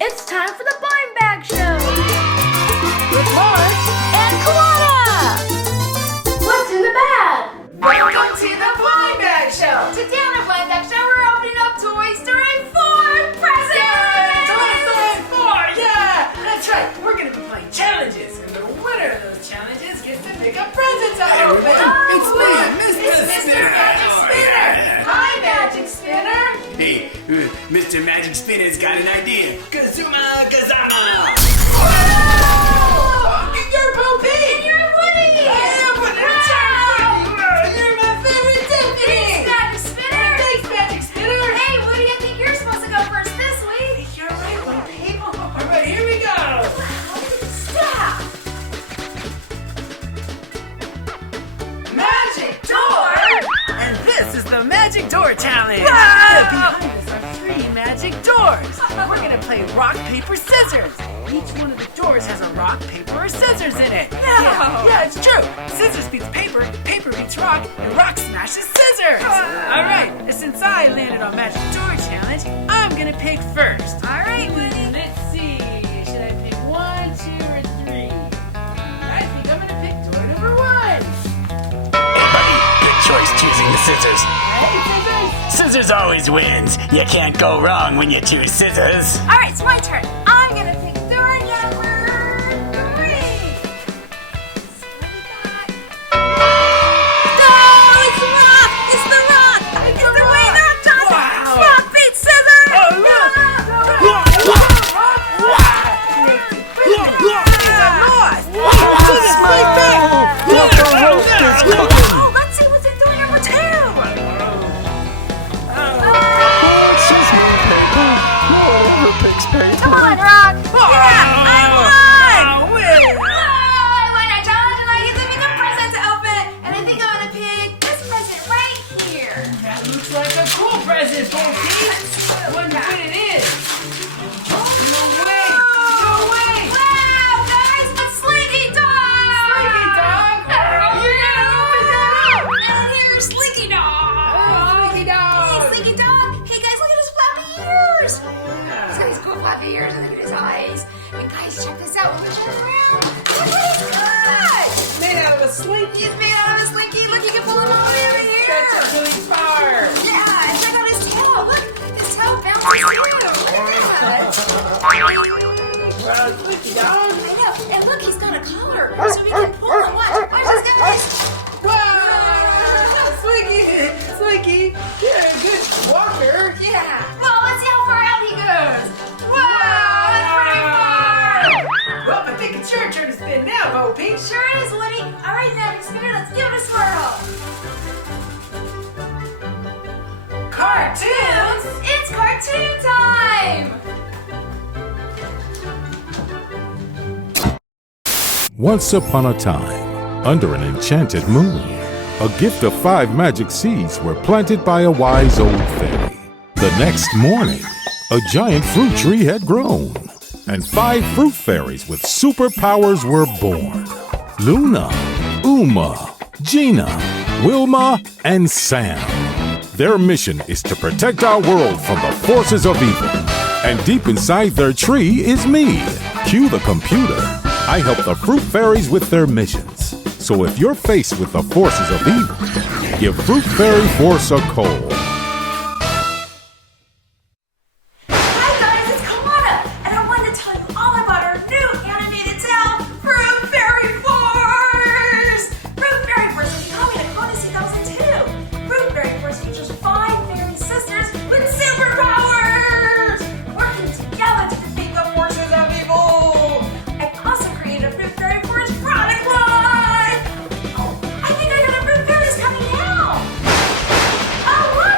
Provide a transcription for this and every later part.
It's time for the blind bag show with Mark and Koana. What's in the bag? Welcome to the blind bag show. Today on the blind bag show, we're opening up Toy Story 4 presents. Toy Story 4, yeah, that's right. We're gonna be playing challenges, and the winner of those challenges gets to pick up presents to open. It's me, It's Mr. Magic Spinner. Hi, Magic Spinner. Hey, Mr. Magic Spinner's got an idea. Kazuma Kazama! Oh, you're Bo Peep. And you're Woody. Yeah, but you're my favorite deputy. Thanks, Magic Spinner. Thanks, Magic Spinner. Hey, Woody, I think you're supposed to go first this week. You're right, Bo Peep. All right, here we go. Wow, look at the staff. Magic door. And this is the Magic Door Challenge. Yeah, behind us are 3 magic doors. We're gonna play rock, paper, scissors. Each one of the doors has a rock, paper, or scissors in it. Yeah, it's true. Scissors beats paper, paper beats rock, and rock smashes scissors. All right, since I landed on Magic Door Challenge, I'm gonna pick first. All right, Woody. Let's see. Should I pick 1, 2, or 3? I think I'm gonna pick door number 1. Hey, buddy, good choice choosing the scissors. Hey, scissors. Scissors always wins. You can't go wrong when you choose scissors. All right, it's my turn. I'm gonna pick door number 3. No, it's rock. It's the rock. It's the way the rock does it. Wow. Rock beats scissors. Oh, let's see what's in door number 2. Come on, Rock. Yeah, I won. I won a challenge and I get to pick a present to open. And I think I'm gonna pick this present right here. That looks like a cool present, Bo Peep. Wonder what it is. No way! No way! Wow, guys, it's Slinky Dog. Slinky Dog? You're gonna open that up! And here's Slinky Dog. Slinky Dog! Hey, Slinky Dog. Hey, guys, look at his flappy ears. He's got his cool flappy ears and look at his eyes. And guys, check this out. When we turn around, look what he's got. Made out of a slinky. He's made out of a Slinky. Look, you can pull him all the way over here. Stretch it really far. Yeah, and check out his tail. Look, his tail bounces too. Look at that. Wow, Slinky Dog. I know. And look, he's got a collar, so we can pull him. Watch, he's got this. Wow! Slinky! Slinky, you're a good walker. Yeah. Well, let's see how far out he goes. Wow, that's pretty far. Well, I think it's your turn to spin now, Bo Peep. Sure is, Woody. All right, Magic Spinner, let's give it a swirl. Cartoons! It's cartoon time. Once upon a time, under an enchanted moon, a gift of 5 magic seeds were planted by a wise old fairy. The next morning, a giant fruit tree had grown, and 5 fruit fairies with superpowers were born. Luna, Ooma, Gina, Wilma, and Sam. Their mission is to protect our world from the forces of evil. And deep inside their tree is me, Cue the computer. I help the fruit fairies with their missions. So if you're faced with the forces of evil, give Fruit Fairy Force a call. Hi guys, it's Koana, and I wanted to tell you all about our new animated tale, Fruit Fairy Force! Fruit Fairy Force is coming to Konas2002. Fruit Fairy Force features 5 fairy sisters with superpowers! Working together to defeat the forces of evil! I've also created a Fruit Fairy Force product line! Oh, I think I heard a Fruit Fairy's coming now! Oh, look!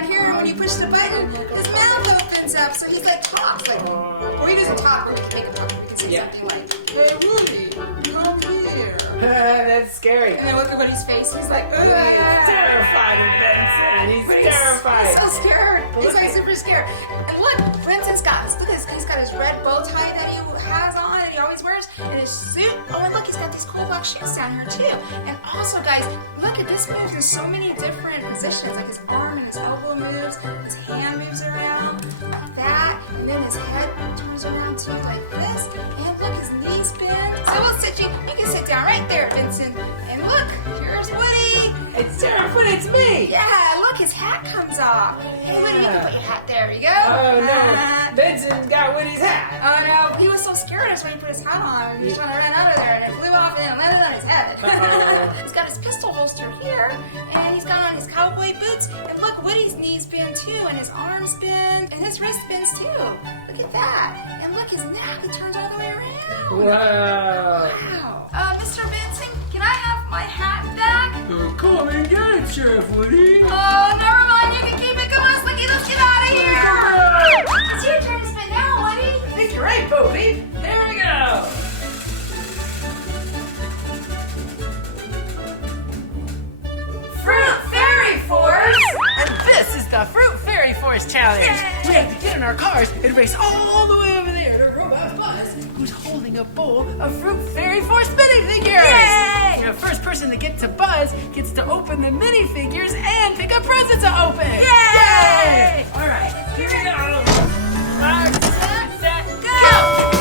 down here, and when you push the button, his mouth opens up, so he's like talks like, or he doesn't talk, but we can make him talk. We can say something like, "Hey Woody, come here." That's scary. And then look at Woody's face. He's like, He's terrified of Benson. He's terrified. He's so scared. He's like super scared. And look, Benson's got this. Look at this. He's got his red bow tie that he has on and he always wears, and his suit. Oh, and look, he's got these cool black shoes down here too. And also, guys, look at this moves in so many different positions. Like his arm and his elbow moves, his hand moves around like that, and then his head turns around too like this. And look, his knees bend. So we'll sit you. You can sit down right there, Benson. And look, here's Woody. It's terrifying. It's me. Yeah, look, his hat comes off. Hey, Woody, you can put your hat there. You go. Oh no, Benson's got Woody's hat. Oh no, he was so scared of us when he put his hat on. He just wanted to run out of there, and it flew off and landed on his head. He's got his pistol holster here, and he's got on his cowboy boots. And look, Woody's knees bend too, and his arms bend, and his wrist bends too. Look at that. And look, his neck, he turns all the way around. Wow. Wow. Mr. Benson, can I have my hat back? Come and get it, Sheriff Woody. Oh, never mind. You can keep it. Come on, Slinky. Let's get out of here. It's your turn to spin now, Woody. I think you're right, Bo Peep. Here we go. Fruit Fairy Force. And this is the Fruit Fairy Force Challenge. Yay! We have to get in our cars and race all the way over there to Robot Buzz, who's holding a bowl of Fruit Fairy Force minifigures. Yay! The first person to get to Buzz gets to open the minifigures and pick a present to open. Yay! All right, here we go. Set, go.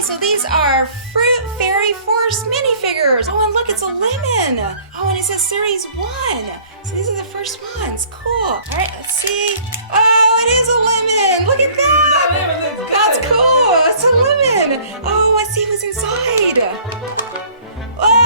So these are Fruit Fairy Force minifigures. Oh, and look, it's a lemon. Oh, and it says Series 1. So these are the first ones. Cool. All right, let's see. Oh, it is a lemon. Look at that. That's cool. It's a lemon. Oh, let's see what's inside. Oh,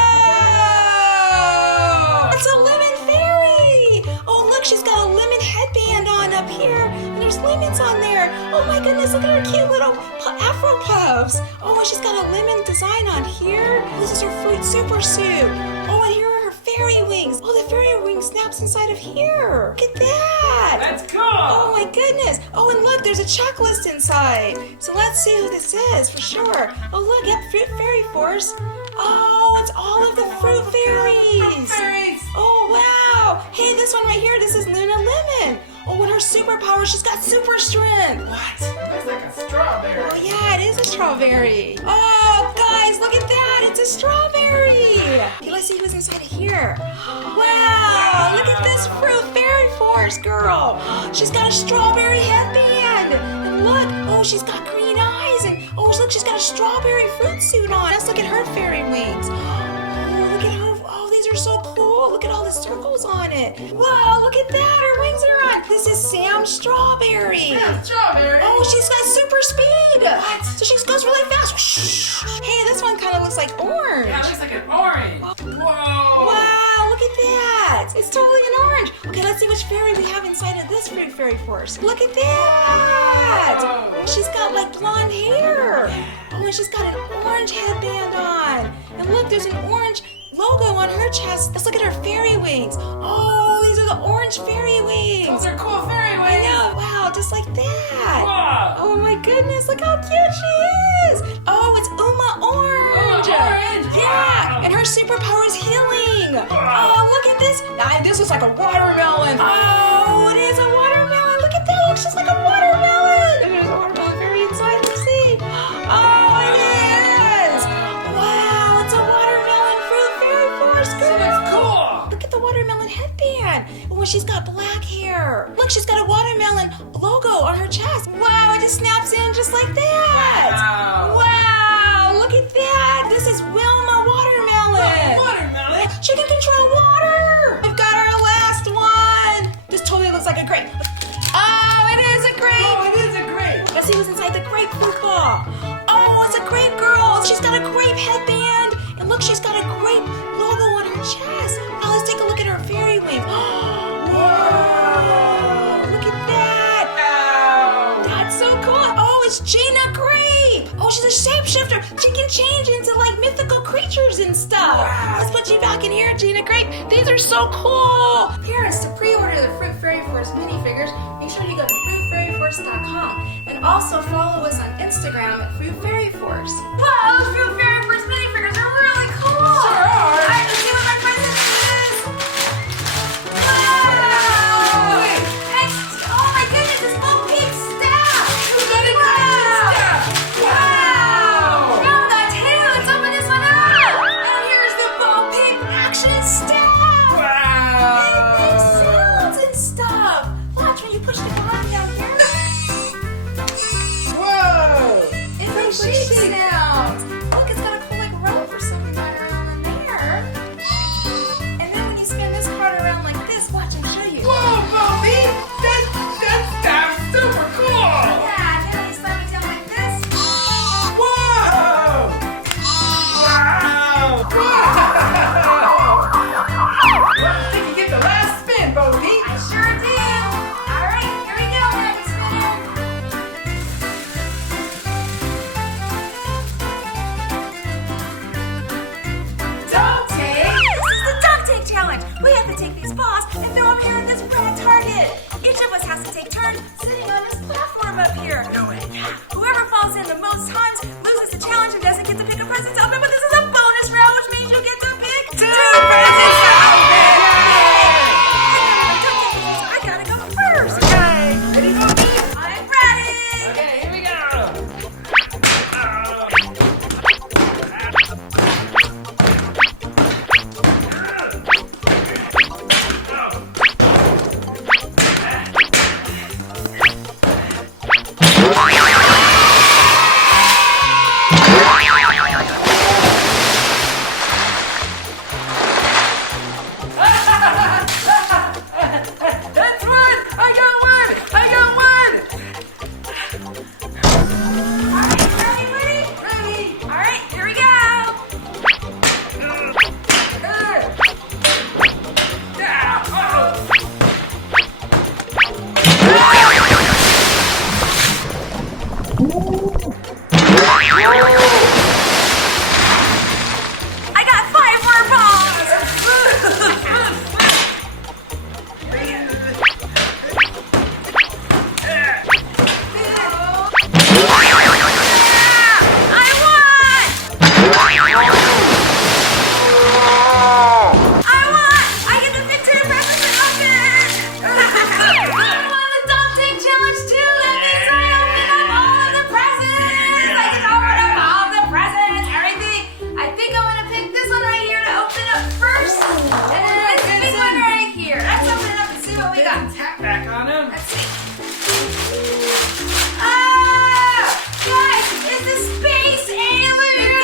it's a lemon fairy. Oh, look, she's got a lemon headband on up here. And there's lemons on there. Oh my goodness, look at her cute little afro puffs. Oh, and she's got a lemon design on here. This is her fruit super suit. Oh, and here are her fairy wings. Oh, the fairy wing snaps inside of here. Look at that. That's cool. Oh my goodness. Oh, and look, there's a checklist inside. So let's see who this is for sure. Oh, look, yep, Fruit Fairy Force. Oh, it's all of the fruit fairies. Oh, wow. Hey, this one right here, this is Luna Lemon. Oh, and her superpower, she's got super strength. What? That's like a strawberry. Oh, yeah, it is a strawberry. Oh, guys, look at that. It's a strawberry. Okay, let's see who's inside of here. Wow, look at this Fruit Fairy Force girl. She's got a strawberry headband. And look, oh, she's got green eyes. And oh, look, she's got a strawberry fruit suit on. Let's look at her fairy wings. Oh, look at her. Oh, these are so cool. Look at all the circles on it. Wow, look at that. Her wings are on. This is Sam Strawberry. Yeah, strawberry. Oh, she's got super speed. What? So she goes really fast. Hey, this one kind of looks like orange. Yeah, it looks like an orange. Whoa. Wow, look at that. It's totally an orange. Okay, let's see which fairy we have inside of this Fruit Fairy Force. Look at that. Whoa. She's got like blonde hair. Oh, and she's got an orange headband on. And look, there's an orange logo on her chest. Let's look at her fairy wings. Oh, these are the orange fairy wings. Those are cool fairy I wings. know. Wow, just like that. Wow. Oh my goodness, look how cute she is. Oh, it's Ooma Orange. Orange. Yeah, Wow. and her superpower is healing. Oh, look at this. This looks like a watermelon. Oh, it is a watermelon. Look at that. It looks just like a watermelon. And there's a watermelon fairy inside. Let's see. Oh, it is. Wow, it's a watermelon Fruit Fairy Force girl. That's cool. Look at the watermelon headband. Oh, she's got black hair. Look, she's got a watermelon logo on her chest. Wow, it just snaps in just like that. Wow. Wow, look at that. This is Wilma Watermelon. Watermelon. She can control water. We've got our coming. Whoa! Look at that! Ow. That's so cool. Oh, it's Gina Grape. Oh, she's a shapeshifter. She can change into like mythical creatures and stuff. Wow. Let's put you back in here, Gina Grape. These are so cool. Parents, to pre-order the Fruit Fairy Force minifigures, make sure you go to fruitfairyforce.com and also follow us on Instagram at Fruit Fairy Force. Wow, those Fruit Fairy Force minifigures are really cool. Sure are. All right, let's see what my present is. Wow! Hey, oh my goodness, this Bo Peep staff. Who's got a great staff? Wow. Now that's him. Let's open this one up. And here's the Bo Peep action staff. Wow. It makes sounds and stuff. Watch when you push the button down here. Whoa. It makes shake sounds. Look, it's got a cool like rope or something going around in there. And then when you spin this card around like this, watch and show you. Whoa, Bo Peep. That staff's super cool. Yeah, and then when you slide it down like this. Whoa. Wow. Did you get the last spin, Bo Peep? I sure did. All right, here we go, Magic Spinner. Dog take. This is the dog take challenge. We have to take these balls and throw them here at this red target. Each of us has to take turns sitting on this platform up here. No way. Whoever falls in the most times loses the challenge and doesn't get to pick a present. Tell me, but this is a bonus round, which means you get to pick two presents. I gotta go first. Okay. Ready, Bo Peep? I'm ready. Okay, here we go. That's one! I got one! I got one! All right, ready, Woody? Ready! All right, here we go. I got 5 more balls. I won! I get to pick 2 presents and open! I won the dog take challenge too! That means I open up all of the presents! I get to open up all the presents, everything! I think I'm gonna pick this one right here to open up first! And then this big one right here. Let's open it up and see what we got. Tap back on him. Let's see. Ah! Guys, it's the space alien!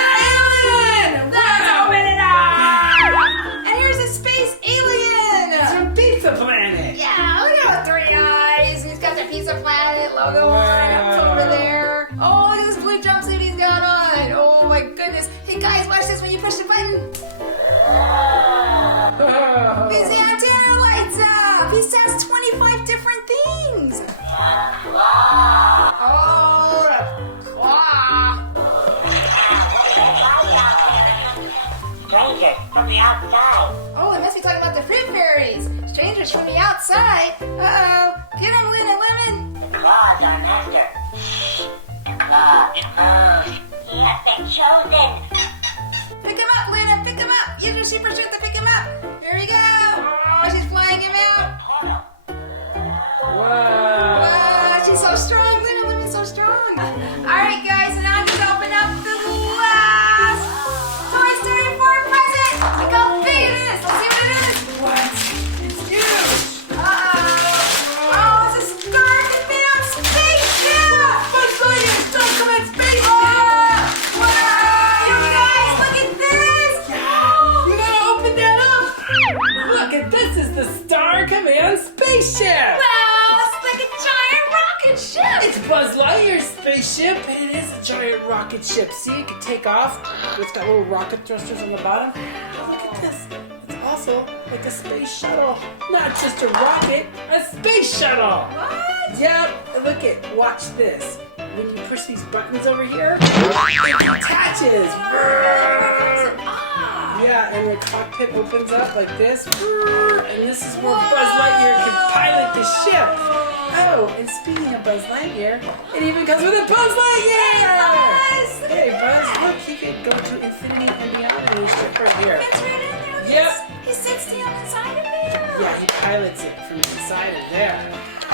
Let's open it up! And here's a space alien! It's from Pizza Planet. Yeah, look at the 3 eyes. He's got the Pizza Planet logo on up over there. Oh, look at this blue jumpsuit he's got on. Oh my goodness. Hey guys, watch this when you push the button. Oh. His antenna lights up. He says 25 different things. Oh, claw. Strangers from the outside. Oh, it must be talking about the fruit fairies. Strangers from the outside. Uh-oh. Get him, Lynn and Lemon. The claws are master. The claw is closed. He has been chosen. Pick him up, Lena. Pick him up. Use your super strength to pick him up. Here we go. Oh, she's flying him out. Wow. She's so strong. Lena, Lemon's so strong. All right, guys. So now I can open up the last Toy Story 4 present. Look how big it is. Let's see what it is. What? It's huge. Uh-oh. Oh, it's a Sculpted spaceship. Buzz Lightyear, don't come in space. Wow. You guys, look at this. You gotta open that up. Look at this is the Star Command spaceship. Wow, it's like a giant rocket ship. It's Buzz Lightyear's spaceship, and it is a giant rocket ship. See, it can take off. It's got little rocket thrusters on the bottom. Look at this. It's awesome. missile, like a space shuttle. Not just a rocket, a space shuttle. What? Yep, look it, watch this. When you push these buttons over here, it attaches. Yeah, and the cockpit opens up like this. And this is where Buzz Lightyear can pilot the ship. Oh, and speaking of Buzz Lightyear, it even comes with a Buzz Lightyear! Hey, Buzz, look, he can go to infinity and beyond in his ship right here. It's right in there. Yep. He sits down inside of there. Yeah, he pilots it from inside of there.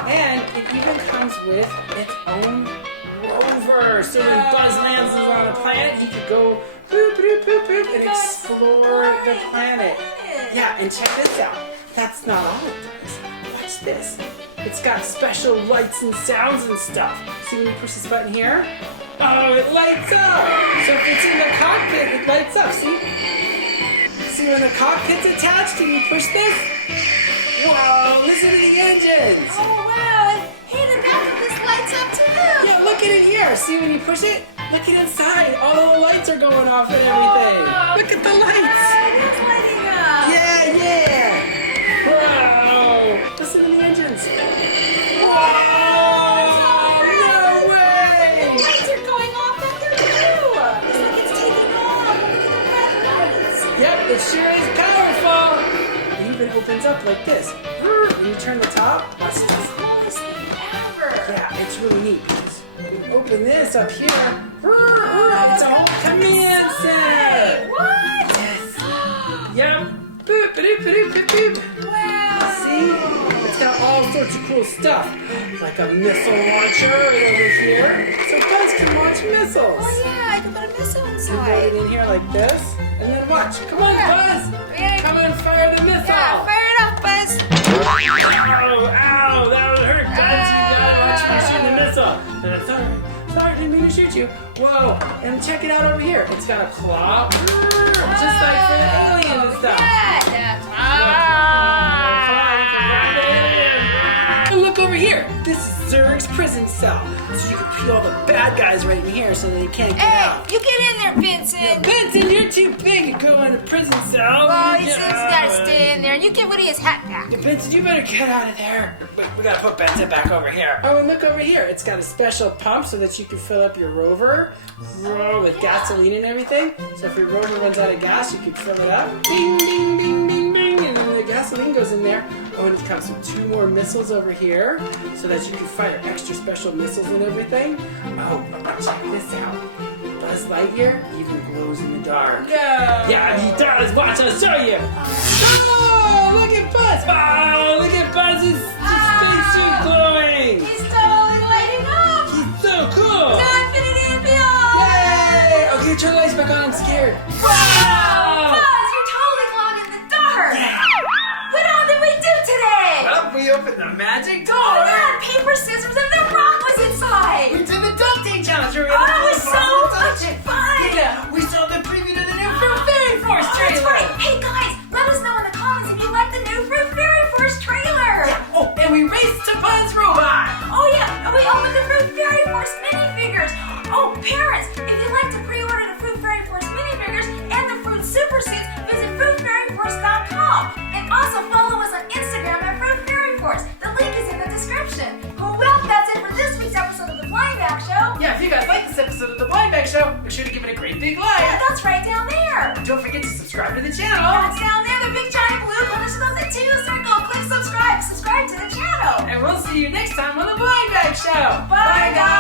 And it even comes with its own rover. So when Buzz lands on a planet, he could go boop, boop, boop, boop, and explore the planet. Yeah, and check this out. That's not all it does. Watch this. It's got special lights and sounds and stuff. See when you push this button here? Oh, it lights up! So if it's in the cockpit, it lights up, see? See when the cockpit's attached and you push this? Whoa, listen to the engines! Oh, wow. And hey, the back of this lights up too. Yeah, look at it here. See when you push it? Look at inside. All the lights are going off and everything. Look at the lights. It is lighting up. Yeah. Wow. Listen to the engines. Whoa. No way. The lights are going off up there too. It's like it's taking off. Look at the red lights. Yep, it sure is powerful. It even opens up like this. When you turn the top, watch This is the this. coolest thing ever. Yeah, it's really neat because when you open this up here, it's a whole command center. What? Yep. Boop, boop, boop, boop, boop. Wow. See? It's got all sorts of cool stuff. Like a missile launcher right over here. So Buzz can launch missiles. Oh yeah, I can put a missile You put inside. it in here like this. And then watch. Come on, Buzz. Yeah. Come on, fire the missile. Yeah, fire it up, Buzz. Ow, that would hurt, Buzz. You gotta watch me shoot the missile. Sorry, didn't mean to shoot you. Whoa, and check it out over here. It's got a claw, just like for the aliens and stuff. And look over here. This is Zurg's prison cell. So you can put all the bad guys right in here so they can't get out. Hey, you get in there, Benson. Benson, you're too big to go in a prison cell. Oh, he says he's gotta stay in there. And you give Woody his hat back. Benson, you better get out of there. We gotta put Benson back over here. Oh, and look over here. It's got a special pump so that you can fill up your rover with gasoline and everything. So if your rover runs out of gas, you can fill it up. Ding, ding, ding, ding, ding. And then the gasoline goes in there. Oh, and it comes with 2 more missiles over here so that you can fire extra special missiles and everything. Oh, check this out. Buzz Lightyear even glows in the dark. Yeah, he does. Watch, I'll show you. Oh, look at Buzz. Oh, look at Buzz's spacesuit glowing. He's totally lighting up. He's so cool. To infinity and beyond. Yay! Okay, turn the lights back on. I'm scared. Wow! Buzz, you're totally glowing in the dark. What all did we do today? Well, we opened the magic door. Oh, yeah, paper, scissors, and the rock was inside. We did the ducting challenge. Oh, that was so much fun. Yeah, we saw the preview to the new Fruit Fairy Force Oh, trailer. that's right. Hey, guys, let us know in the comments if you like the new Fruit Fairy Force trailer. Oh, and we raced to Buzz Robot. Oh, yeah, and we opened the Fruit Fairy Force minifigures. Oh, parents, if you'd like to pre-order the Fruit Fairy Force minifigures and the Fruit Super Suits, visit fruitfairyforce.com. And also follow us on Instagram at Fruit Fairy Force. The link is in the description. Well, that's it for this week's episode of The Blind Bag Show. Yeah, if you guys like this episode of The Blind Bag Show, make sure to give it a great big Yeah, like. that's right down there. Don't forget to subscribe to the channel. That's down there, the big giant blue Konas2002 circle. Click subscribe to the channel. And we'll see you next time on The Blind Bag Show. Bye, guys.